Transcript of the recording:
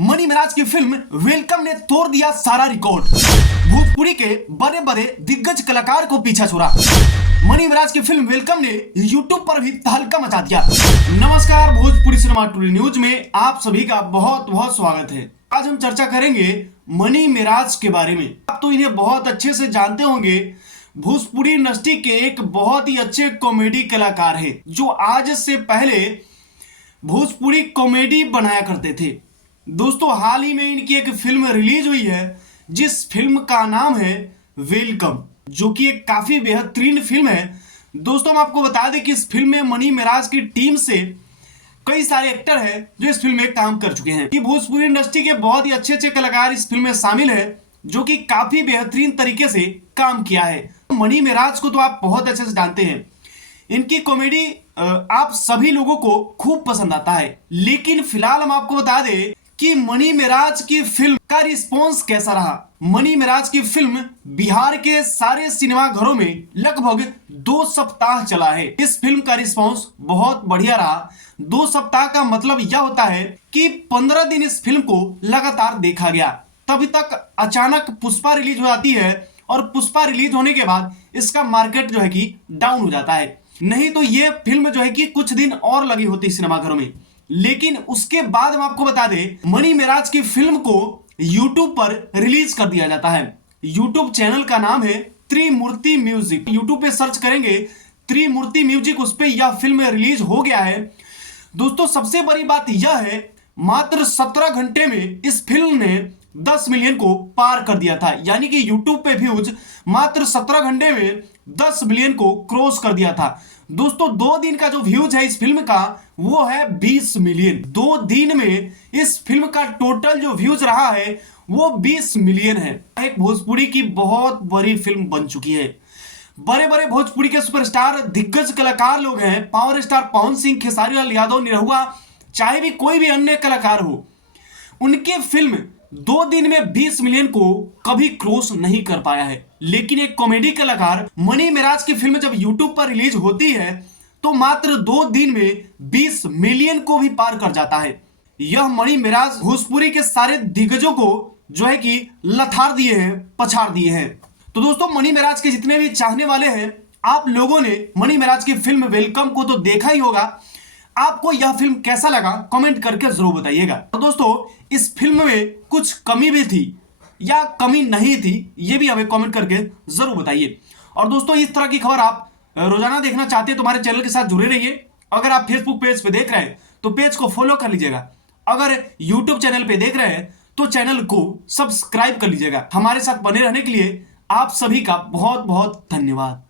Money Miraj की film welcome ने तोड़ दिया सारा रिकॉर्ड। भोजपुरी के बड़े बड़े दिग्गज कलाकार को पीछा छोड़ा। मनी मिराज की फिल्म वेलकम ने यूट्यूब पर भी तहलका मचा दिया। नमस्कार, भोजपुरी सिनेमा टुडे न्यूज में आप सभी का बहुत बहुत स्वागत है। आज हम चर्चा करेंगे मनी मिराज के बारे में। आप तो इन्हें बहुत अच्छे से जानते होंगे। भोजपुरी इंडस्ट्री के एक बहुत ही अच्छे कॉमेडी कलाकार है जो आज से पहले भोजपुरी कॉमेडी बनाया करते थे। दोस्तों, हाल ही में इनकी एक फिल्म रिलीज हुई है जिस फिल्म का नाम है वेलकम, जो कि एक काफी बेहतरीन फिल्म है। दोस्तों, हम आपको बता दें कि इस फिल्म में मनी मिराज की टीम से कई सारे एक्टर हैं जो इस फिल्म में काम कर चुके हैं। कि भोजपुरी इंडस्ट्री के बहुत ही अच्छे अच्छे कलाकार इस फिल्म में शामिल है जो कि काफी बेहतरीन तरीके से काम किया है। मनी मिराज को तो आप बहुत अच्छे से जानते हैं। इनकी कॉमेडी आप सभी लोगों को खूब पसंद आता है। लेकिन फिलहाल हम आपको बता दें कि मनी मिराज की फिल्म का रिस्पॉन्स कैसा रहा। मनी मिराज की फिल्म बिहार के सारे सिनेमा घरों में लगभग 2 सप्ताह चला है। इस फिल्म का रिस्पॉन्स बहुत बढ़िया रहा। 2 सप्ताह का मतलब यह होता है कि 15 दिन इस फिल्म को लगातार देखा गया। तभी तक अचानक पुष्पा रिलीज हो जाती है और पुष्पा रिलीज होने के बाद इसका मार्केट जो है कि डाउन हो जाता है। नहीं तो ये फिल्म जो है कि कुछ दिन और लगी होती सिनेमाघरों में। लेकिन उसके बाद हम आपको बता दें मनी मिराज की फिल्म को YouTube पर रिलीज कर दिया जाता है। YouTube चैनल का नाम है त्रिमूर्ति म्यूजिक। YouTube पे सर्च करेंगे त्रिमूर्ति म्यूजिक, उस पे यह फिल्म रिलीज हो गया है। दोस्तों, सबसे बड़ी बात यह है मात्र 17 घंटे में इस फिल्म ने 10 मिलियन को पार कर दिया था। यानी कि YouTube पे व्यूज मात्र 17 घंटे में 10 मिलियन को क्रॉस कर दिया था। दोस्तों, 2 दिन का जो व्यूज है इस फिल्म का वो है 20 मिलियन। 2 दिन में इस फिल्म का टोटल जो व्यूज रहा है वो 20 मिलियन है। एक भोजपुरी की बहुत बड़ी फिल्म बन चुकी है। बड़े बड़े भोजपुरी के सुपरस्टार दिग्गज कलाकार लोग हैं, पावर स्टार पवन सिंह, खेसारी लाल यादव, निरहुआ, चाहे भी कोई भी अन्य कलाकार हो, उनके फिल्म 2 दिन में 20 मिलियन को कभी क्रॉस नहीं कर पाया है। लेकिन एक कॉमेडी कलाकार मनी मिराज की फिल्म जब YouTube पर रिलीज होती है तो मात्र 2 दिन में 20 मिलियन को भी पार कर जाता है। यह मनी मिराज भोजपुरी के सारे दिग्गजों को जो है कि लथार दिए हैं, पछाड़ दिए हैं। तो दोस्तों, मनी मिराज के जितने भी चाहने वाले हैं, आप लोगों ने मनी मिराज की फिल्म वेलकम को तो देखा ही होगा। आपको यह फिल्म कैसा लगा कमेंट करके जरूर बताइएगा। तो दोस्तों, इस फिल्म में कुछ कमी भी थी या कमी नहीं थी, ये भी हमें कमेंट करके जरूर बताइए। और दोस्तों, इस तरह की खबर आप रोजाना देखना चाहते हैं तो हमारे चैनल के साथ जुड़े रहिए। अगर आप फेसबुक पेज पे देख रहे हैं तो पेज को फॉलो कर लीजिएगा। अगर यूट्यूब चैनल पे देख रहे हैं तो चैनल को सब्सक्राइब कर लीजिएगा। हमारे साथ बने रहने के लिए आप सभी का बहुत बहुत धन्यवाद।